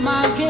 my game.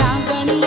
Ragini